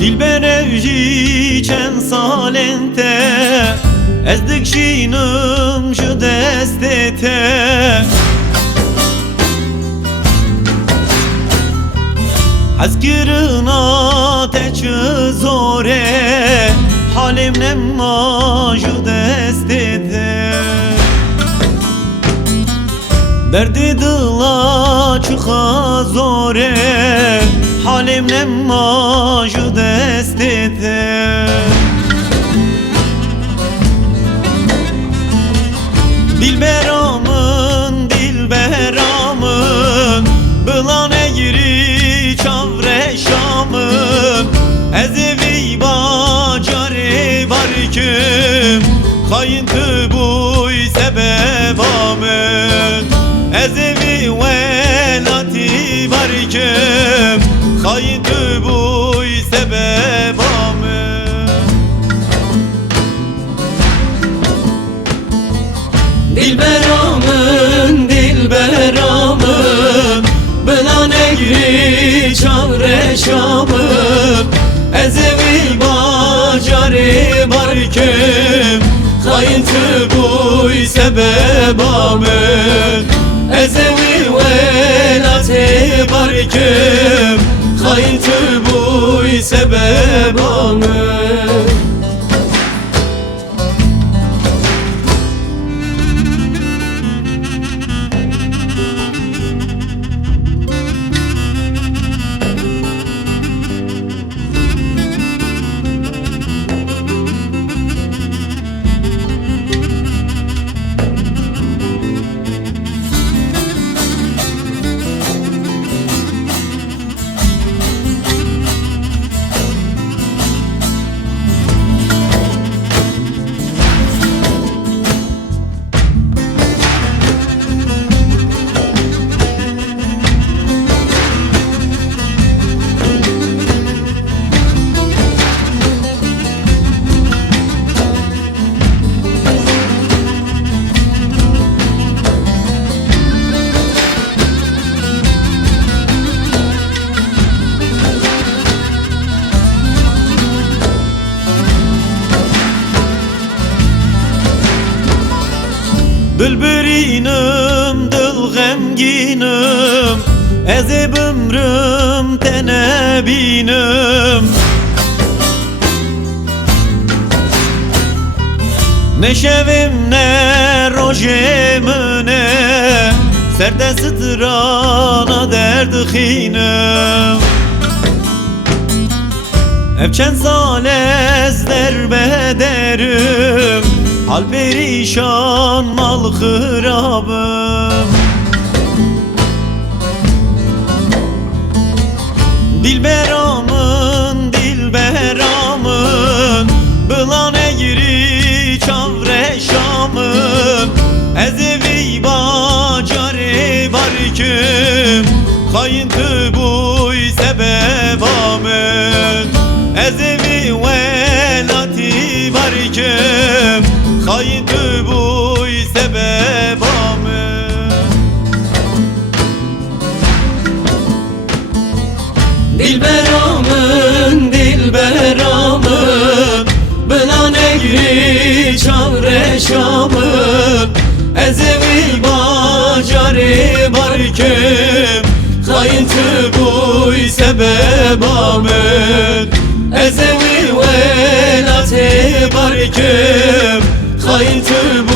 Dilber evji çen salente ezdik şinum şu destete Hazkirina teçü zore halim nemma şu destete Derdi dıla çıka zore halim nemma şu destete Dilberamın dilberamın Bılan egri çavreşamın Ezevi bacari barkım Kayıntı buy sebebamın Ezevi velati barkım Kayıntı buy sebebamın Dilberamın dilberamın Bılan egri çavreşamın Ezevi bacari barkım Kayıntı buy sebebamın Ezevi velate barkım Kayıntı buy sebebamın Bülbülinim, dil gemginim Ezib ömrüm tenebinim Ne şevim ne rojemine Serde sıtrana derdihinim Evçen salezler bederim Hal perişan mal hırabım Dilberamın dilberamın Bılan egri çavreşamın Ezevi bacari barkım Kayıntı buy sebebamın Ezevi velati barkım Kayıntı buy sebebamın Dilberamın dilberamın Bılan egri çavreşamın Ezevi bacari barkım Kayıntı buy sebebamın Ezevi velate barkım Kayıntı buy